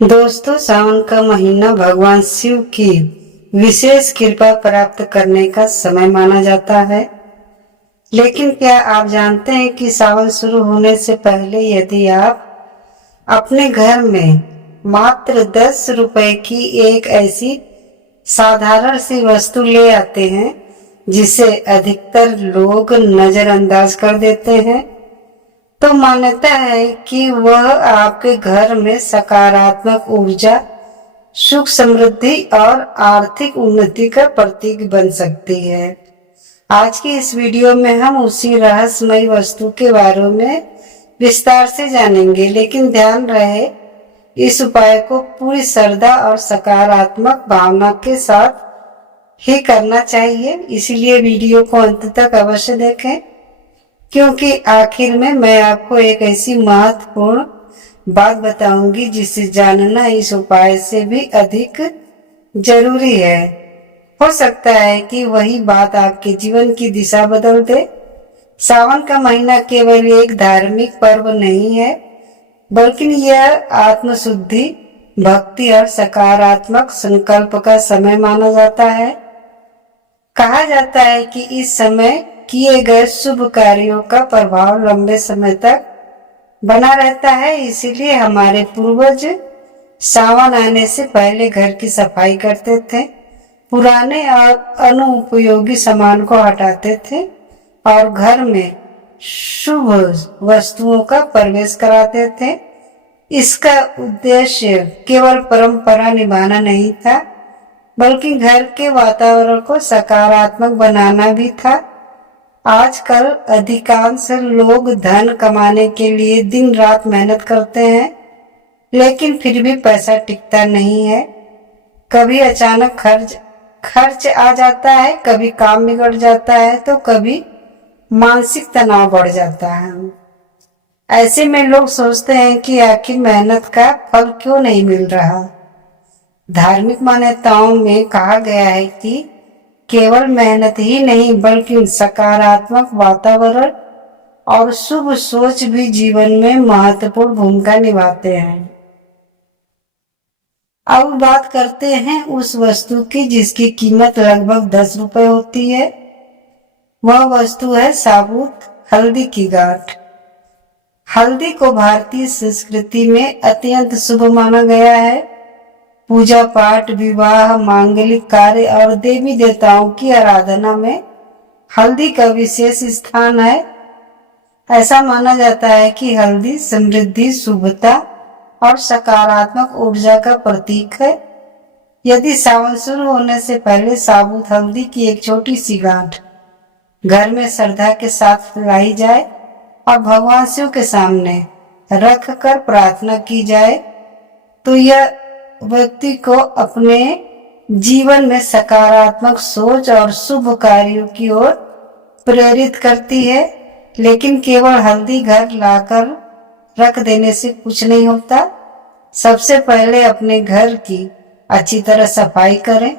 दोस्तों, सावन का महीना भगवान शिव की विशेष कृपा प्राप्त करने का समय माना जाता है। लेकिन क्या आप जानते हैं कि सावन शुरू होने से पहले यदि आप अपने घर में मात्र 10 रुपए की एक ऐसी साधारण सी वस्तु ले आते हैं जिसे अधिकतर लोग नजरअंदाज कर देते हैं, तो मान्यता है कि वह आपके घर में सकारात्मक ऊर्जा, सुख समृद्धि और आर्थिक उन्नति का प्रतीक बन सकती है। आज की इस वीडियो में हम उसी रहस्यमयी वस्तु के बारे में विस्तार से जानेंगे, लेकिन ध्यान रहे इस उपाय को पूरी श्रद्धा और सकारात्मक भावना के साथ ही करना चाहिए। इसलिए वीडियो को अंत तक अवश्य देखें, क्योंकि आखिर में मैं आपको एक ऐसी महत्वपूर्ण बात बताऊंगी जिसे जानना इस उपाय से भी अधिक जरूरी है। हो सकता है कि वही बात आपके जीवन की दिशा बदल दे। सावन का महीना केवल एक धार्मिक पर्व नहीं है, बल्कि यह आत्मशुद्धि, भक्ति और सकारात्मक संकल्प का समय माना जाता है। कहा जाता है कि इस समय किए गए शुभ कार्यों का प्रभाव लंबे समय तक बना रहता है। इसीलिए हमारे पूर्वज सावन आने से पहले घर की सफाई करते थे, पुराने और अनुपयोगी सामान को हटाते थे और घर में शुभ वस्तुओं का प्रवेश कराते थे। इसका उद्देश्य केवल परंपरा निभाना नहीं था, बल्कि घर के वातावरण को सकारात्मक बनाना भी था। आजकल अधिकांश लोग धन कमाने के लिए दिन रात मेहनत करते हैं, लेकिन फिर भी पैसा टिकता नहीं है। कभी अचानक खर्च आ जाता है, कभी काम बिगड़ जाता है, तो कभी मानसिक तनाव बढ़ जाता है। ऐसे में लोग सोचते हैं कि आखिर मेहनत का फल क्यों नहीं मिल रहा। धार्मिक मान्यताओं में कहा गया है कि केवल मेहनत ही नहीं, बल्कि सकारात्मक वातावरण और शुभ सोच भी जीवन में महत्वपूर्ण भूमिका निभाते हैं। अब बात करते हैं उस वस्तु की जिसकी कीमत लगभग 10 रुपए होती है। वह वस्तु है साबुत हल्दी की गांठ। हल्दी को भारतीय संस्कृति में अत्यंत शुभ माना गया है। पूजा पाठ, विवाह, मांगलिक कार्य और देवी देवताओं की आराधना में हल्दी का विशेष स्थान है। ऐसा माना जाता है कि हल्दी समृद्धि, शुभता और सकारात्मक ऊर्जा का प्रतीक है। यदि सावन शुरू होने से पहले साबुत हल्दी की एक छोटी सी गांठ घर में श्रद्धा के साथ लाई जाए और भगवान शिव के सामने रख कर प्रार्थना की जाए, तो यह व्यक्ति को अपने जीवन में सकारात्मक सोच और शुभ कार्यों की ओर प्रेरित करती है। लेकिन केवल हल्दी घर लाकर रख देने से कुछ नहीं होता। सबसे पहले अपने घर की अच्छी तरह सफाई करें,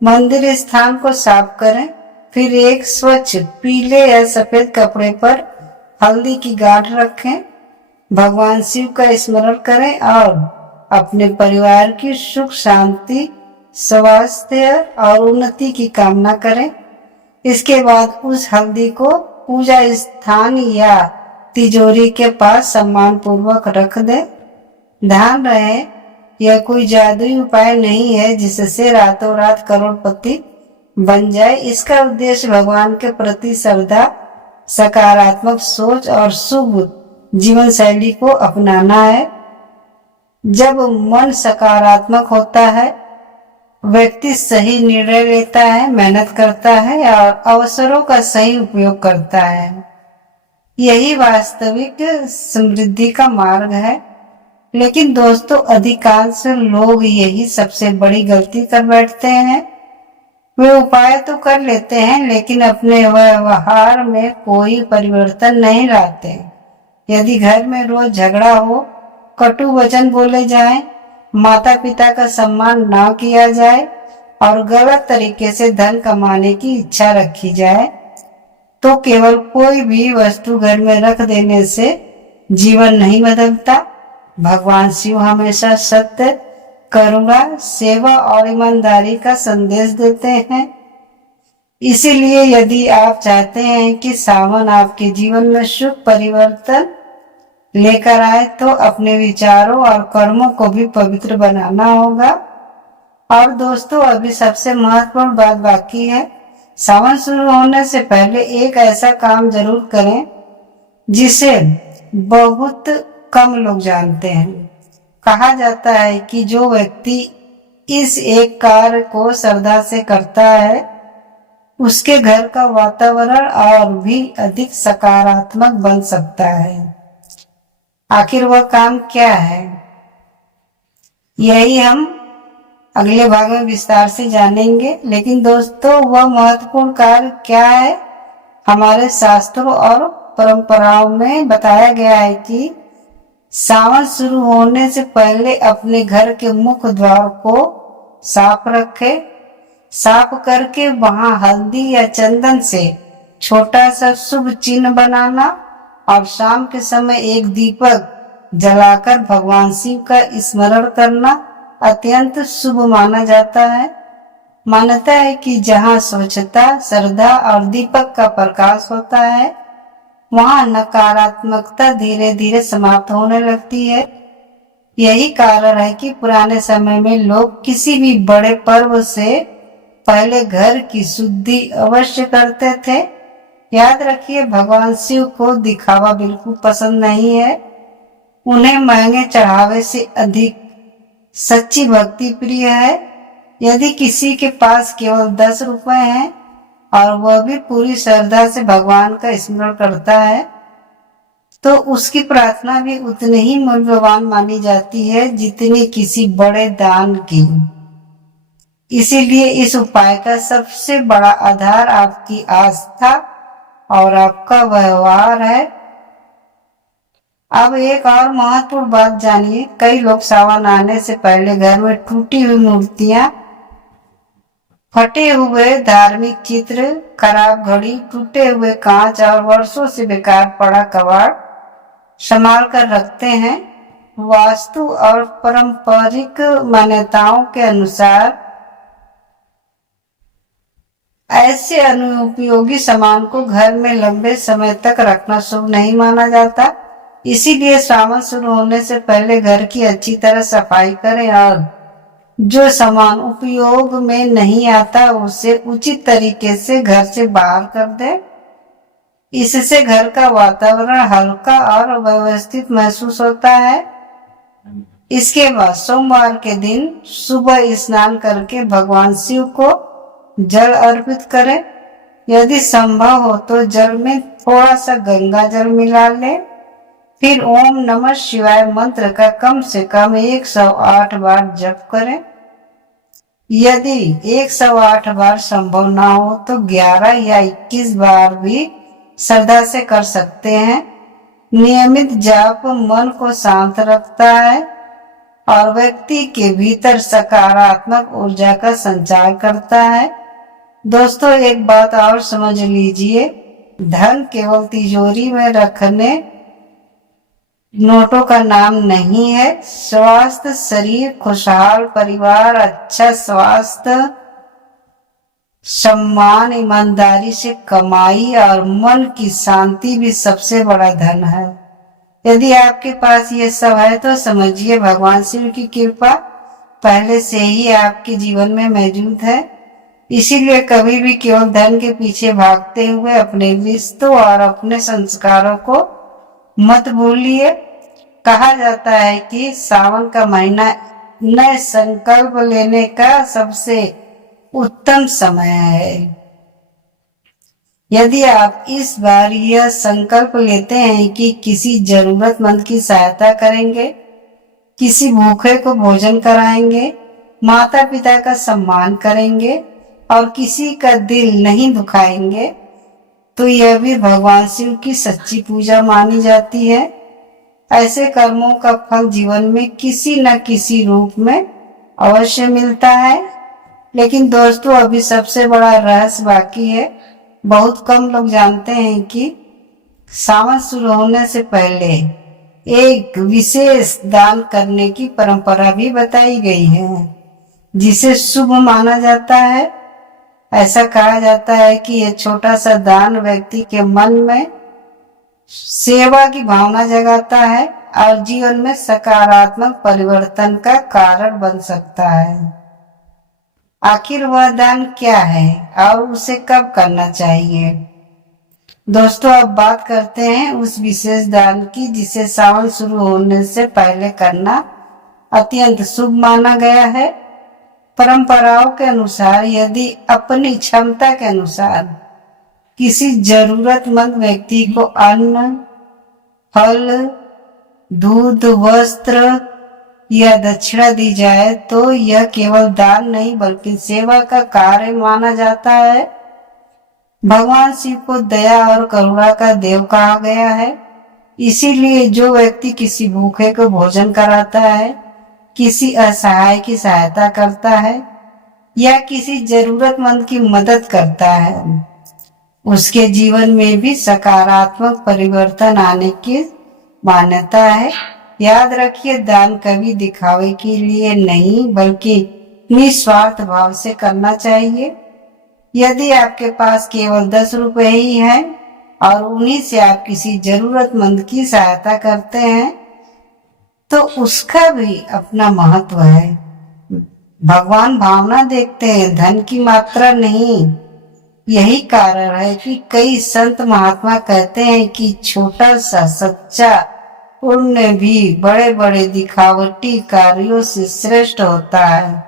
मंदिर स्थान को साफ करें, फिर एक स्वच्छ पीले या सफेद कपड़े पर हल्दी की गांठ रखें, भगवान शिव का स्मरण करें और अपने परिवार की सुख शांति, स्वास्थ्य और उन्नति की कामना करें। इसके बाद उस हल्दी को पूजा स्थान या तिजोरी के पास सम्मान पूर्वक रख दें। ध्यान रहे, यह कोई जादुई उपाय नहीं है जिससे रातों रात करोड़पति बन जाए। इसका उद्देश्य भगवान के प्रति श्रद्धा, सकारात्मक सोच और शुभ जीवन शैली को अपनाना है। जब मन सकारात्मक होता है, व्यक्ति सही निर्णय लेता है, मेहनत करता है और अवसरों का सही उपयोग करता है। यही वास्तविक समृद्धि का मार्ग है। लेकिन दोस्तों, अधिकांश लोग यही सबसे बड़ी गलती कर बैठते हैं। वे उपाय तो कर लेते हैं, लेकिन अपने व्यवहार में कोई परिवर्तन नहीं लाते। यदि घर में रोज झगड़ा हो, कटु वचन बोले जाएं, माता पिता का सम्मान ना किया जाए और गलत तरीके से धन कमाने की इच्छा रखी जाए, तो केवल कोई भी वस्तु घर में रख देने से जीवन नहीं बदलता। भगवान शिव हमेशा सत्य, करुणा, सेवा और ईमानदारी का संदेश देते हैं। इसीलिए यदि आप चाहते हैं कि सावन आपके जीवन में सुख परिवर्तन लेकर आए तो अपने विचारों और कर्मों को भी पवित्र बनाना होगा। और दोस्तों, अभी सबसे महत्वपूर्ण बात बाकी है। सावन शुरू होने से पहले एक ऐसा काम जरूर करें जिसे बहुत कम लोग जानते हैं। कहा जाता है कि जो व्यक्ति इस एक कार्य को श्रद्धा से करता है उसके घर का वातावरण और भी अधिक सकारात्मक बन सकता है। आखिर वह काम क्या है, यही हम अगले भाग में विस्तार से जानेंगे। लेकिन दोस्तों, वह महत्वपूर्ण कार्य क्या है? हमारे शास्त्रों और परंपराओं में बताया गया है कि सावन शुरू होने से पहले अपने घर के मुख्य द्वार को साफ रखें। साफ करके वहां हल्दी या चंदन से छोटा सा शुभ चिन्ह बनाना और शाम के समय एक दीपक जलाकर भगवान शिव का स्मरण करना अत्यंत शुभ माना जाता है। मान्यता है कि जहाँ स्वच्छता, श्रद्धा और दीपक का प्रकाश होता है वहाँ नकारात्मकता धीरे धीरे समाप्त होने लगती है। यही कारण है कि पुराने समय में लोग किसी भी बड़े पर्व से पहले घर की शुद्धि अवश्य करते थे। याद रखिए, भगवान शिव को दिखावा बिल्कुल पसंद नहीं है। उन्हें महंगे चढ़ावे से अधिक सच्ची भक्ति प्रिय है। यदि किसी के पास केवल 10 रुपए हैं और वह भी पूरी श्रद्धा से भगवान का स्मरण करता है तो उसकी प्रार्थना भी उतनी ही मूल्यवान मानी जाती है जितनी किसी बड़े दान की। इसीलिए इस उपाय का सबसे बड़ा आधार आपकी आस्था और आपका व्यवहार है। अब एक और महत्वपूर्ण बात जानिए। कई लोग सावन आने से पहले घर में टूटी हुई मूर्तियां, फटे हुए धार्मिक चित्र, खराब घड़ी, टूटे हुए कांच और वर्षों से बेकार पड़ा कबाड़ संभाल कर रखते हैं। वास्तु और पारंपरिक मान्यताओं के अनुसार ऐसे अनुपयोगी सामान को घर में लंबे समय तक रखना शुभ नहीं माना जाता। इसीलिए सावन शुरू होने से पहले घर की अच्छी तरह सफाई करें और जो सामान उपयोग में नहीं आता उसे उचित तरीके से घर से बाहर कर दें। इससे घर का वातावरण हल्का और व्यवस्थित महसूस होता है। इसके बाद सोमवार के दिन सुबह स्नान करके भगवान शिव को जल अर्पित करें। यदि संभव हो तो जल में थोड़ा सा गंगा जल मिला लें। फिर ओम नमः शिवाय मंत्र का कम से कम 108 बार जप करें। यदि 108 बार संभव ना हो तो 11 या 21 बार भी श्रद्धा से कर सकते हैं। नियमित जाप मन को शांत रखता है और व्यक्ति के भीतर सकारात्मक ऊर्जा का संचार करता है। दोस्तों, एक बात और समझ लीजिए, धन केवल तिजोरी में रखने नोटों का नाम नहीं है। स्वास्थ्य, शरीर, खुशहाल परिवार, अच्छा स्वास्थ्य, सम्मान, ईमानदारी से कमाई और मन की शांति भी सबसे बड़ा धन है। यदि आपके पास ये सब है तो समझिए भगवान शिव की कृपा पहले से ही आपके जीवन में मौजूद है। इसीलिए कभी भी केवल धन के पीछे भागते हुए अपने रिश्तों और अपने संस्कारों को मत भूलिए। कहा जाता है कि सावन का महीना नए संकल्प लेने का सबसे उत्तम समय है। यदि आप इस बार यह संकल्प लेते हैं कि किसी जरूरतमंद की सहायता करेंगे, किसी भूखे को भोजन कराएंगे, माता पिता का सम्मान करेंगे और किसी का दिल नहीं दुखाएंगे, तो यह भी भगवान शिव की सच्ची पूजा मानी जाती है। ऐसे कर्मों का फल जीवन में किसी न किसी रूप में अवश्य मिलता है। लेकिन दोस्तों, अभी सबसे बड़ा रहस्य बाकी है। बहुत कम लोग जानते हैं कि सावन शुरू होने से पहले एक विशेष दान करने की परंपरा भी बताई गई है, जिसे शुभ माना जाता है। ऐसा कहा जाता है कि यह छोटा सा दान व्यक्ति के मन में सेवा की भावना जगाता है और जीवन में सकारात्मक परिवर्तन का कारण बन सकता है। आखिर वह दान क्या है और उसे कब करना चाहिए? दोस्तों, अब बात करते हैं उस विशेष दान की जिसे सावन शुरू होने से पहले करना अत्यंत शुभ माना गया है। परंपराओं के अनुसार यदि अपनी क्षमता के अनुसार किसी जरूरतमंद व्यक्ति को अन्न, फल, दूध, वस्त्र या दक्षिणा दी जाए तो यह केवल दान नहीं बल्कि सेवा का कार्य माना जाता है। भगवान शिव को दया और करुणा का देव कहा गया है। इसीलिए जो व्यक्ति किसी भूखे को भोजन कराता है, किसी असहाय की सहायता करता है या किसी जरूरतमंद की मदद करता है, उसके जीवन में भी सकारात्मक परिवर्तन आने की मान्यता है। याद रखिए, दान कभी दिखावे के लिए नहीं बल्कि निस्वार्थ भाव से करना चाहिए। यदि आपके पास केवल 10 रुपए ही हैं और उन्हीं से आप किसी जरूरतमंद की सहायता करते हैं तो उसका भी अपना महत्व है। भगवान भावना देखते हैं, धन की मात्रा नहीं। यही कारण है कि कई संत महात्मा कहते हैं कि छोटा सा सच्चा पुण्य भी बड़े बड़े दिखावटी कार्यों से श्रेष्ठ होता है।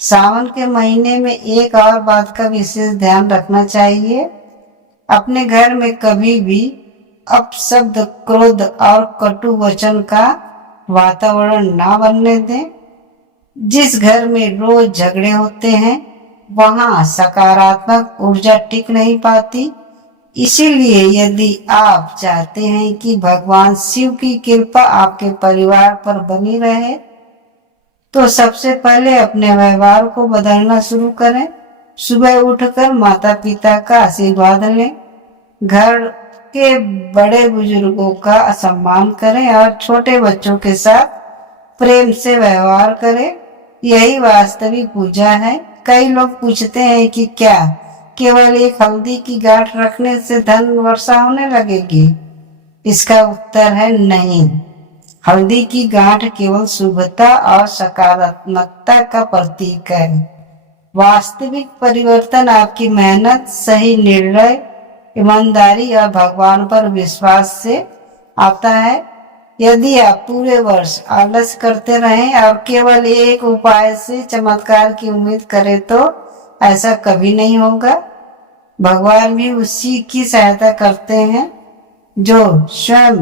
सावन के महीने में एक और बात का विशेष ध्यान रखना चाहिए। अपने घर में कभी भी अपशब्द, क्रोध और कटु वचन का वातावरण ना बनने दें। जिस घर में रोज झगड़े होते हैं वहां सकारात्मक ऊर्जा टिक नहीं पाती। इसीलिए यदि आप चाहते हैं कि भगवान शिव की कृपा आपके परिवार पर बनी रहे तो सबसे पहले अपने व्यवहार को बदलना शुरू करें। सुबह उठकर माता पिता का आशीर्वाद लें, घर के बड़े बुजुर्गों का सम्मान करें और छोटे बच्चों के साथ प्रेम से व्यवहार करें। यही वास्तविक पूजा है। कई लोग पूछते हैं कि क्या केवल एक हल्दी की गांठ रखने से धन वर्षा होने लगेगी? इसका उत्तर है नहीं। हल्दी की गांठ केवल शुभता और सकारात्मकता का प्रतीक है। वास्तविक परिवर्तन आपकी मेहनत, सही निर्णय, ईमानदारी और भगवान पर विश्वास से आता है। यदि आप पूरे वर्ष आलस करते रहें और केवल एक उपाय से चमत्कार की उम्मीद करें तो ऐसा कभी नहीं होगा। भगवान भी उसी की सहायता करते हैं जो स्वयं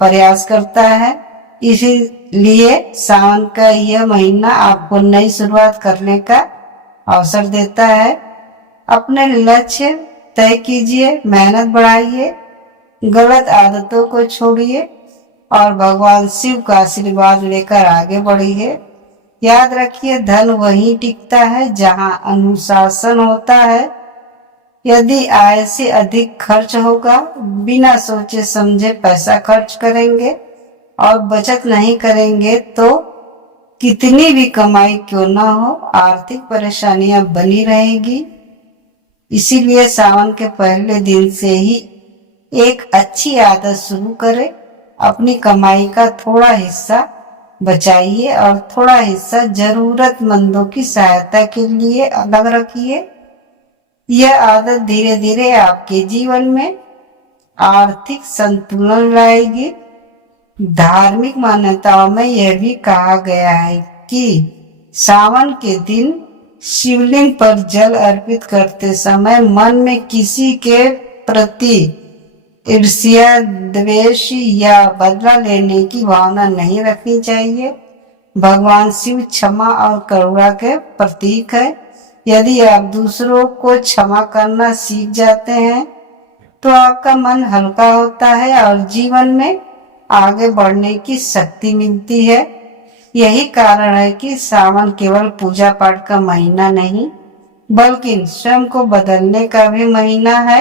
प्रयास करता है। इसीलिए सावन का यह महीना आपको नई शुरुआत करने का अवसर देता है। अपने लक्ष्य तय कीजिए, मेहनत बढ़ाइए, गलत आदतों को छोड़िए और भगवान शिव का आशीर्वाद लेकर आगे बढ़िए। याद रखिए, धन वहीं टिकता है जहां अनुशासन होता है। यदि आय से अधिक खर्च होगा, बिना सोचे समझे पैसा खर्च करेंगे और बचत नहीं करेंगे तो कितनी भी कमाई क्यों ना हो, आर्थिक परेशानियां बनी रहेगी। इसीलिए सावन के पहले दिन से ही एक अच्छी आदत शुरू करें। अपनी कमाई का थोड़ा हिस्सा बचाइए और थोड़ा हिस्सा जरूरतमंदों की सहायता के लिए अलग रखिए। यह आदत धीरे धीरे आपके जीवन में आर्थिक संतुलन लाएगी। धार्मिक मान्यताओं में यह भी कहा गया है कि सावन के दिन शिवलिंग पर जल अर्पित करते समय मन में किसी के प्रति ईर्ष्या, द्वेष या बदला लेने की भावना नहीं रखनी चाहिए। भगवान शिव क्षमा और करुणा के प्रतीक है। यदि आप दूसरों को क्षमा करना सीख जाते हैं तो आपका मन हल्का होता है और जीवन में आगे बढ़ने की शक्ति मिलती है। यही कारण है कि सावन केवल पूजा पाठ का महीना नहीं बल्कि स्वयं को बदलने का भी महीना है।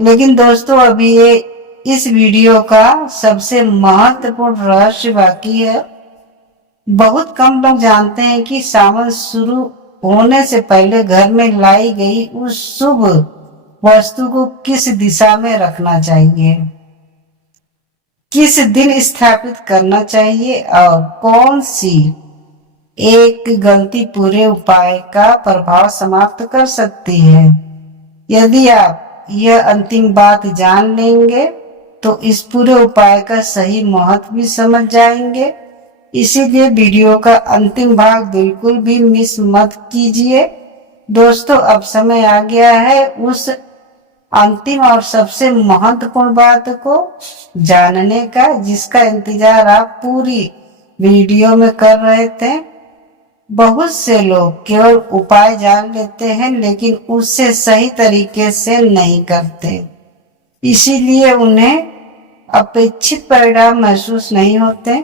लेकिन दोस्तों, अभी ये इस वीडियो का सबसे महत्वपूर्ण रहस्य बाकी है। बहुत कम लोग जानते हैं कि सावन शुरू होने से पहले घर में लाई गई उस शुभ वस्तु को किस दिशा में रखना चाहिए, किस दिन स्थापित करना चाहिए और कौन सी एक गलती पूरे उपाय का प्रभाव समाप्त कर सकती है। यदि आप यह अंतिम बात जान लेंगे तो इस पूरे उपाय का सही महत्व भी समझ जाएंगे। इसीलिए वीडियो का अंतिम भाग बिल्कुल भी मिस मत कीजिए। दोस्तों, अब समय आ गया है उस अंतिम और सबसे महत्वपूर्ण बात को जानने का, जिसका इंतजार आप पूरी वीडियो में कर रहे थे। बहुत से लोग केवल उपाय जान लेते हैं लेकिन उससे सही तरीके से नहीं करते, इसीलिए उन्हें अपेक्षित परिणाम महसूस नहीं होते।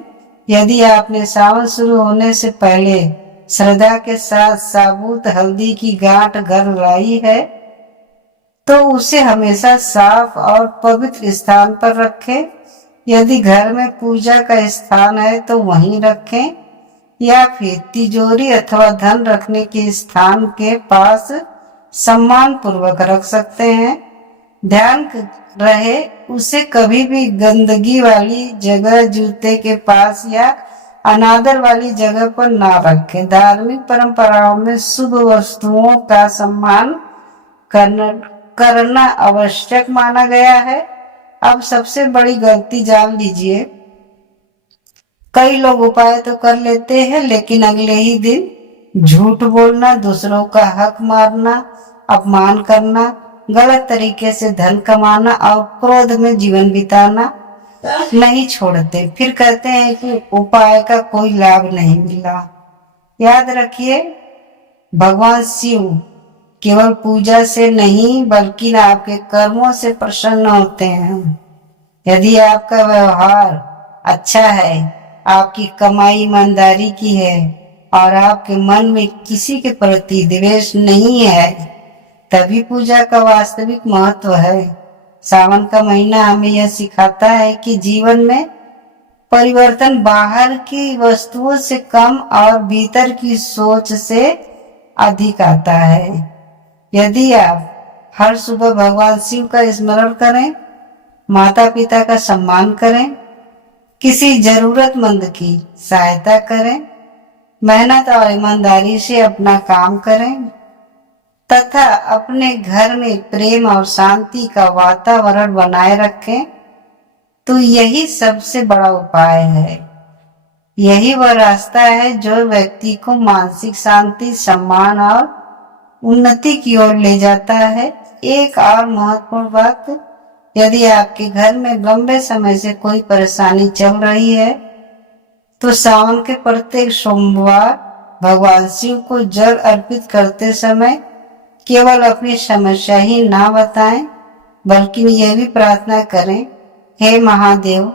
यदि आपने सावन शुरू होने से पहले श्रद्धा के साथ साबुत हल्दी की गांठ घर लाई है तो उसे हमेशा साफ और पवित्र स्थान पर रखें। यदि घर में पूजा का स्थान है तो वहीं रखें या फिर तिजोरी अथवा धन रखने के स्थान के पास सम्मान पूर्वक रख सकते हैं। ध्यान रहे उसे कभी भी गंदगी वाली जगह, जूते के पास या अनादर वाली जगह पर ना रखें। धार्मिक परंपराओं में शुभ वस्तुओं का सम्मान करना आवश्यक माना गया है। अब सबसे बड़ी गलती जान लीजिए। कई लोग उपाय तो कर लेते हैं लेकिन अगले ही दिन झूठ बोलना, दूसरों का हक मारना, अपमान करना, गलत तरीके से धन कमाना और क्रोध में जीवन बिताना नहीं छोड़ते। फिर कहते हैं कि उपाय का कोई लाभ नहीं मिला। याद रखिए, भगवान शिव केवल पूजा से नहीं बल्कि आपके कर्मों से प्रसन्न होते हैं। यदि आपका व्यवहार अच्छा है, आपकी कमाई ईमानदारी की है और आपके मन में किसी के प्रति द्वेष नहीं है, तभी पूजा का वास्तविक महत्व है। सावन का महीना हमें यह सिखाता है कि जीवन में परिवर्तन बाहर की वस्तुओं से कम और भीतर की सोच से अधिक आता है। यदि आप हर सुबह भगवान शिव का स्मरण करें, माता पिता का सम्मान करें, किसी जरूरतमंद की सहायता करें, मेहनत और ईमानदारी से अपना काम करें तथा अपने घर में प्रेम और शांति का वातावरण बनाए रखें, तो यही सबसे बड़ा उपाय है। यही वह रास्ता है जो व्यक्ति को मानसिक शांति, सम्मान और उन्नति की ओर ले जाता है। एक और महत्वपूर्ण बात, यदि आपके घर में लंबे समय से कोई परेशानी चल रही है तो सावन के प्रत्येक सोमवार भगवान शिव को जल अर्पित करते समय केवल अपनी समस्या ही ना बताएं बल्कि यह भी प्रार्थना करें, हे महादेव,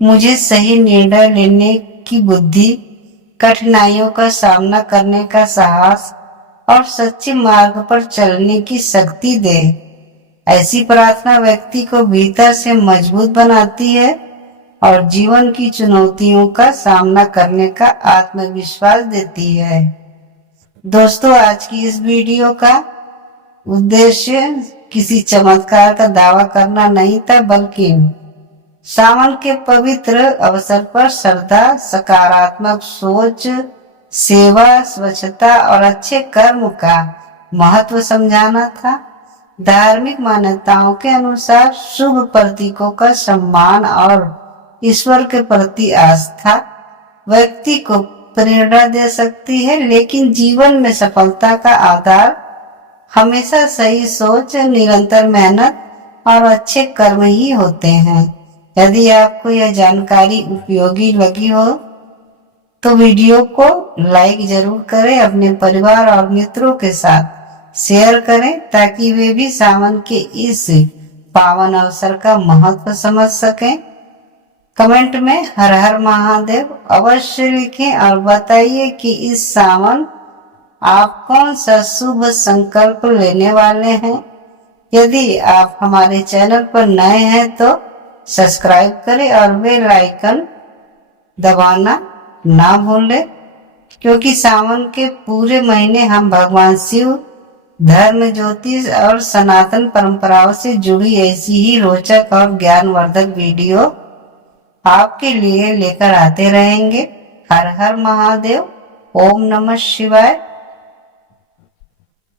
मुझे सही निर्णय लेने की बुद्धि, कठिनाइयों का सामना करने का साहस और सच्चे मार्ग पर चलने की शक्ति दे। ऐसी प्रार्थना व्यक्ति को भीतर से मजबूत बनाती है और जीवन की चुनौतियों का सामना करने का आत्मविश्वास देती है। दोस्तों, आज की इस वीडियो का उद्देश्य किसी चमत्कार का दावा करना नहीं था, बल्कि सावन के पवित्र अवसर पर श्रद्धा, सकारात्मक सोच, सेवा, स्वच्छता और अच्छे कर्म का महत्व समझाना था। धार्मिक मान्यताओं के अनुसार शुभ प्रतीकों का सम्मान और ईश्वर के प्रति आस्था व्यक्ति को प्रेरणा दे सकती है, लेकिन जीवन में सफलता का आधार हमेशा सही सोच, निरंतर मेहनत और अच्छे कर्म ही होते हैं। यदि आपको यह जानकारी उपयोगी लगी हो तो वीडियो को लाइक जरूर करें, अपने परिवार और मित्रों के साथ शेयर करें ताकि वे भी सावन के इस पावन अवसर का महत्व समझ सकें। कमेंट में हर हर महादेव अवश्य लिखें और बताइए कि इस सावन आप कौन सा शुभ संकल्प लेने वाले हैं। यदि आप हमारे चैनल पर नए हैं तो सब्सक्राइब करें और बेल आइकन दबाना ना भूलें, क्योंकि सावन के पूरे महीने हम भगवान शिव, धर्म, ज्योतिष और सनातन परंपराओं से जुड़ी ऐसी ही रोचक और ज्ञानवर्धक वीडियो आपके लिए लेकर आते रहेंगे। हर हर महादेव। ओम नमः शिवाय।